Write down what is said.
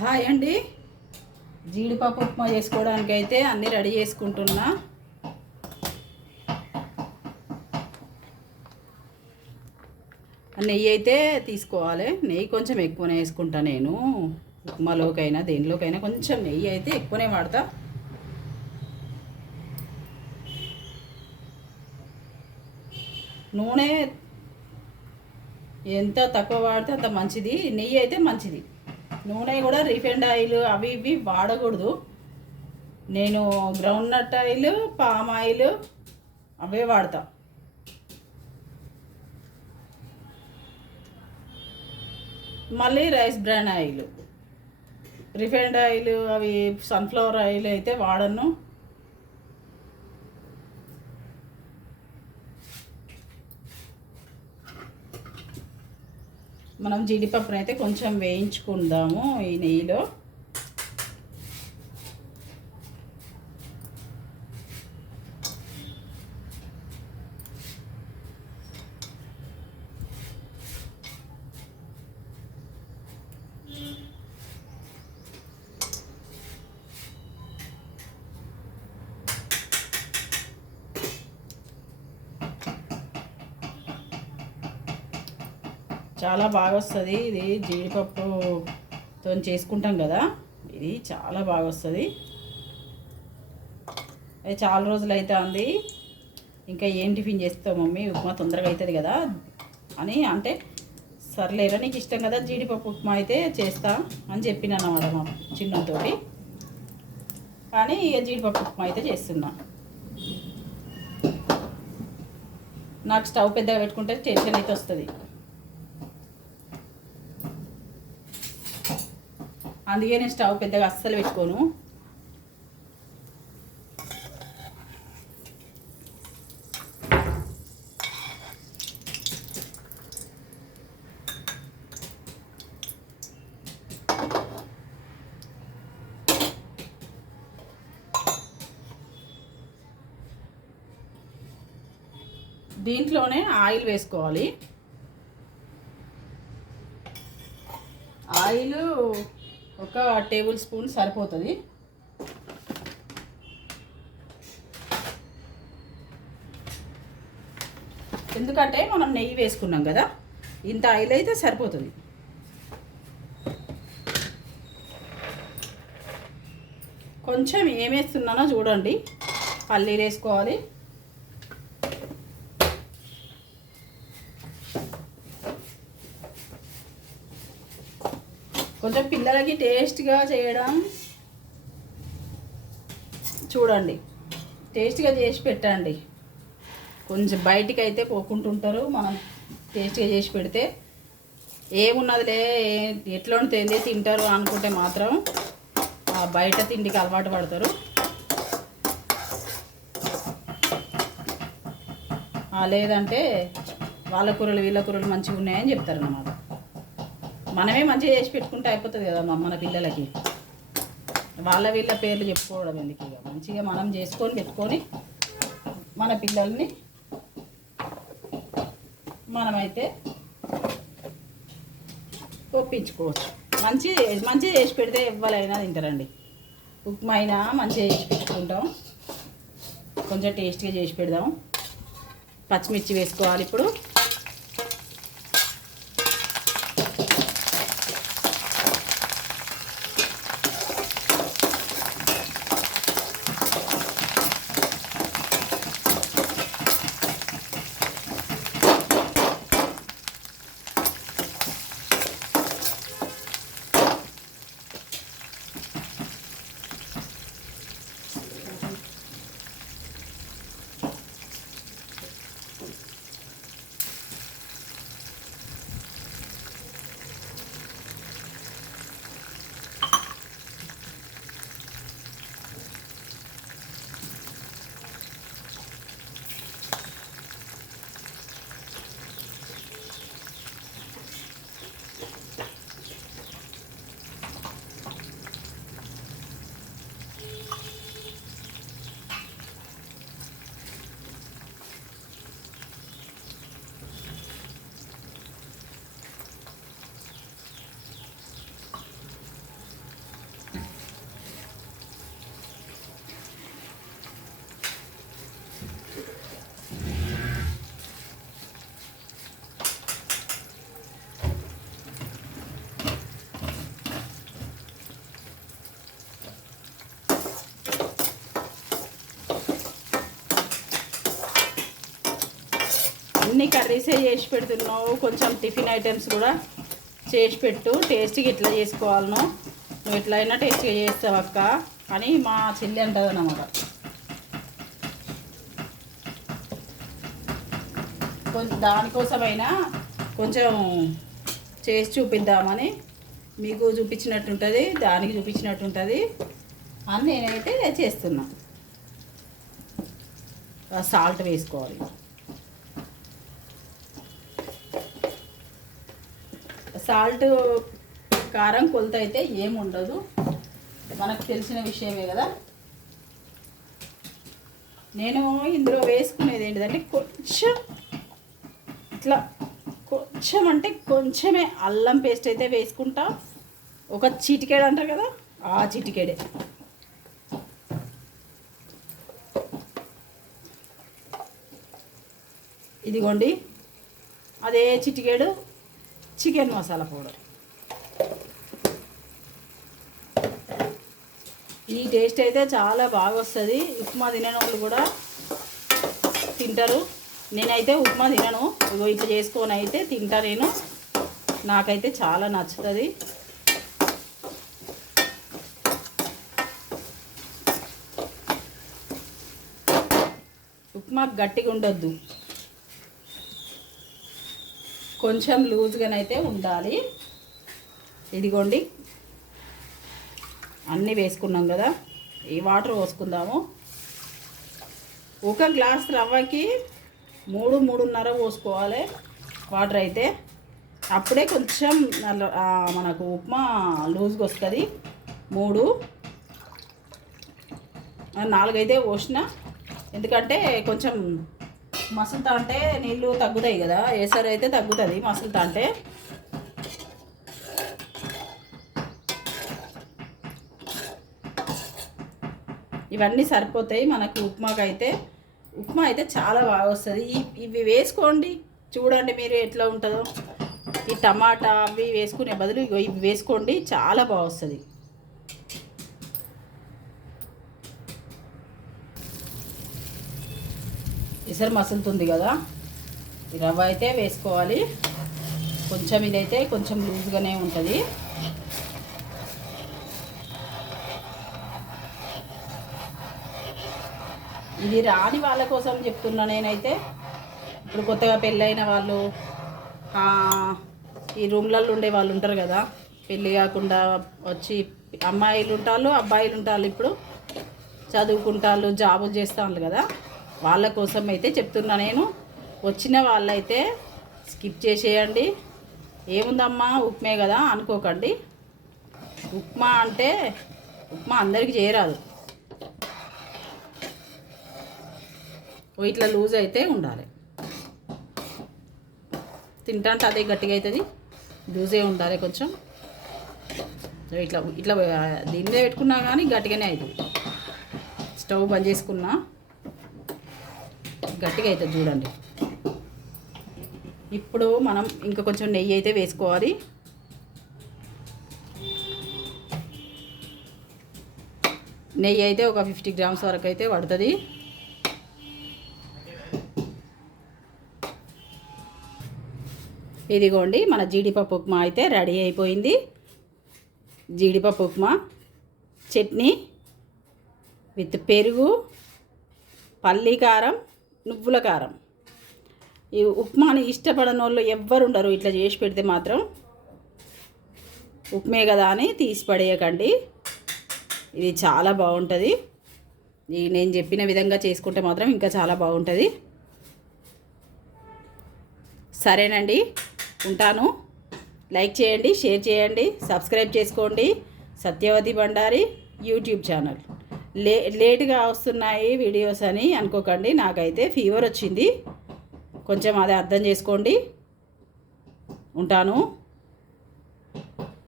Hi అండి. జీడిపప్పు ఉప్మా చేసుకోవడానికి అయితే అన్నీ రెడీ చేసుకుంటున్నా. నెయ్యి అయితే తీసుకోవాలి. నెయ్యి కొంచెం ఎక్కువనే వేసుకుంటా నేను. ఉప్మాలోకైనా దేనిలోకైనా కొంచెం నెయ్యి అయితే ఎక్కువనే వాడతా. నూనె ఎంత తక్కువ వాడితే అంత మంచిది. నెయ్యి అయితే మంచిది. నూనె కూడా రిఫైండ్ ఆయిల్ అవి ఇవి వాడకూడదు. నేను groundnut oil, palm oil అవే వాడతా. మళ్ళీ rice bran oil, refined oil అవి సన్ఫ్లవర్ ఆయిల్ అయితే వాడను. మనం జీడిపప్పును అయితే కొంచెం వేయించుకుందాము ఈ నెయ్యిలో. చాలా బాగా వస్తుంది ఇది. జీడిపప్పుతో చేసుకుంటాం కదా, ఇది చాలా బాగా వస్తుంది. అది చాలా రోజులు అవుతుంది. ఇంకా ఏం టిఫిన్ చేస్తావు మమ్మీ, ఉప్మా తొందరగా అవుతుంది కదా అని అంటే, సర్లేరా నీకు ఇష్టం కదా జీడిపప్పు ఉప్మా అయితే చేస్తా అని చెప్పిన అన్నమాట మా చిన్నతోటి. కానీ ఇక జీడిపప్పు ఉప్మా అయితే చేస్తున్నా. నాకు స్టవ్ పెద్దగా పెట్టుకుంటే టెన్షన్ అయితే వస్తుంది. అందుకే నేను స్టవ్ పెద్దగా అస్సలు పెట్టుకోను. దీంట్లోనే ఆయిల్ వేసుకోవాలి. ఆయిల్ 1 టేబుల్ స్పూన్ సరిపోతుంది. ఎందుకంటే మనం నెయ్యి వేసుకున్నాం కదా, ఇంత ఆయిల్ అయితే సరిపోతుంది. కొంచెం ఏమేస్తున్నానో చూడండి. పల్లీలు వేసుకోవాలి, కొంచెం పిల్లలకి టేస్ట్గా చేయడం చూడండి, టేస్ట్గా చేసి పెట్టండి. కొంచెం బయటికి అయితే పోకుంటుంటారు. మనం టేస్ట్గా చేసి పెడితే ఏమున్నదిలే ఎట్లా ఉంటే తింటారు అనుకుంటే మాత్రం బయట తిండికి అలవాటు పడతారు. లేదంటే వాళ్ళ కూరలు వీళ్ళ కూరలు మంచిగా ఉన్నాయని చెప్తారు అన్నమాట. మనమే మంచిగా చేసి పెట్టుకుంటే అయిపోతుంది కదా మన పిల్లలకి. వాళ్ళ వీళ్ళ పేర్లు చెప్పుకోవడం ఎందుకు? ఇక మంచిగా మనం చేసుకొని పెట్టుకొని మన పిల్లల్ని మనమైతే ఒప్పించుకోవచ్చు. మంచిగా చేసి పెడితే ఎవరైనా తింటారండి. ఉప్మా అయినా మంచిగా చేసి పెట్టుకుంటాం. కొంచెం టేస్ట్గా చేసి పెడదాం. పచ్చిమిర్చి వేసుకోవాలి ఇప్పుడు. అన్ని కర్రీసే చేసి పెడుతున్నావు, కొంచెం టిఫిన్ ఐటమ్స్ కూడా చేసి పెట్టు, టేస్ట్గా ఇట్లా చేసుకోవాలను, నువ్వు ఎట్లయినా టేస్ట్గా చేస్తావు అక్క అని మా చెల్లి అంటుంది అన్నమాట. దానికోసమైనా కొంచెం చేసి చూపిద్దామని, మీకు చూపించినట్టుంటుంది, దానికి చూపించినట్టుంటుంది అని నేనైతే చేస్తున్నా. సాల్ట్ వేసుకోవాలి. సాల్ట్ కారం కొలత అయితే ఏముండదు, మనకు తెలిసిన విషయమే కదా. నేను ఇందులో వేసుకునేది ఏంటిదంటే కొంచెం ఇట్లా, కొంచెం అంటే కొంచెమే అల్లం పేస్ట్ అయితే వేసుకుంటా, ఒక చిటికెడు అంటారు కదా ఆ చిటికెడే. ఇదిగోండి అదే చిటికెడు చికెన్ మసాలా పౌడర్. ఈ టేస్ట్ అయితే చాలా బాగా వస్తుంది. ఉప్మా తినని వాళ్ళు కూడా తింటారు. నేనైతే ఉప్మా తినను, ఇట్లా చేసుకొని అయితే తింటా నేను, నాకైతే చాలా నచ్చుతుంది. ఉప్మా గట్టిగా ఉండొద్దు, కొంచెం లూజ్గానైతే ఉండాలి. ఇదిగోండి అన్నీ వేసుకున్నాం కదా, ఈ వాటర్ పోసుకుందాము. ఒక గ్లాస్ రవ్వకి 3-3.5 పోసుకోవాలి వాటర్ అయితే, అప్పుడే కొంచెం మనకు ఉప్మా లూజ్గా వస్తుంది. 3-4 అయితే పోసిన, ఎందుకంటే కొంచెం మసులుతా అంటే నీళ్ళు తగ్గుతాయి కదా, ఏసరి అయితే తగ్గుతుంది మసులుతా అంటే. ఇవన్నీ సరిపోతాయి మనకు ఉప్మాకైతే. ఉప్మా అయితే చాలా బాగా వస్తుంది. ఇవి వేసుకోండి, చూడండి మీరు ఎట్లా ఉంటుందో. ఈ టమాటా అవి వేసుకునే బదులు ఇవి వేసుకోండి, చాలా బాగా వస్తుంది. ఇసరు మసులుతుంది కదా, ఈ రవ్వ అయితే వేసుకోవాలి. కొంచెం ఇదైతే కొంచెం లూజ్గానే ఉంటుంది. ఇది రాని వాళ్ళ కోసం చెప్తున్నా నేనైతే. ఇప్పుడు కొత్తగా పెళ్ళైన వాళ్ళు, ఈ రూమ్లలో ఉండే వాళ్ళు ఉంటారు కదా, పెళ్ళి కాకుండా వచ్చి అమ్మాయిలు ఉంటారు, అబ్బాయిలు ఉంటారు, ఇప్పుడు చదువుకుంటారు, జాబులు చేస్తారు కదా, వాళ్ళ కోసం అయితే చెప్తున్నా నేను. వచ్చిన వాళ్ళైతే స్కిప్ చేసేయండి. ఏముందమ్మా ఉప్మే కదా అనుకోకండి. ఉప్మా అంటే ఉప్మా అందరికీ చేయరాదు, ఇట్లా లూజ్ అయితే ఉండాలి. తింటా అంటే అదే గట్టిగా అవుతుంది, లూజే ఉండాలి కొంచెం. ఇట్లా ఇట్లా దీని మీద పెట్టుకున్నా కానీ గట్టిగానే అవుతుంది. స్టవ్ బంద్ చేసుకున్నా గట్టిగా అవుతుంది చూడండి. ఇప్పుడు మనం ఇంకా కొంచెం నెయ్యి అయితే వేసుకోవాలి. నెయ్యి అయితే ఒక 50 గ్రామ్స్ వరకు అయితే పడుతుంది. ఇదిగోండి మన జీడిపప్పు ఉప్మా అయితే రెడీ అయిపోయింది. జీడిపప్పు ఉప్మా, చట్నీ విత్ పెరుగు, పల్లీ కారం, నువ్వుల కారం. ఈ ఉప్మాని ఇష్టపడని వాళ్ళు ఎవ్వరు ఉండరు. ఇట్లా చేసి పెడితే మాత్రం ఉప్మే కదా అని తీసి పడేయకండి, ఇది చాలా బాగుంటుంది. నేను చెప్పిన విధంగా చేసుకుంటే మాత్రం ఇంకా చాలా బాగుంటుంది. సరేనండి, ఉంటాను. లైక్ చేయండి, షేర్ చేయండి, సబ్స్క్రైబ్ చేసుకోండి. Satyavathi Bandari YouTube channel. లేట్గా వస్తున్నాయి వీడియోస్ అని అనుకోకండి, నాకైతే ఫీవర్ వచ్చింది, కొంచెం అదే అర్థం చేసుకోండి. ఉంటాను.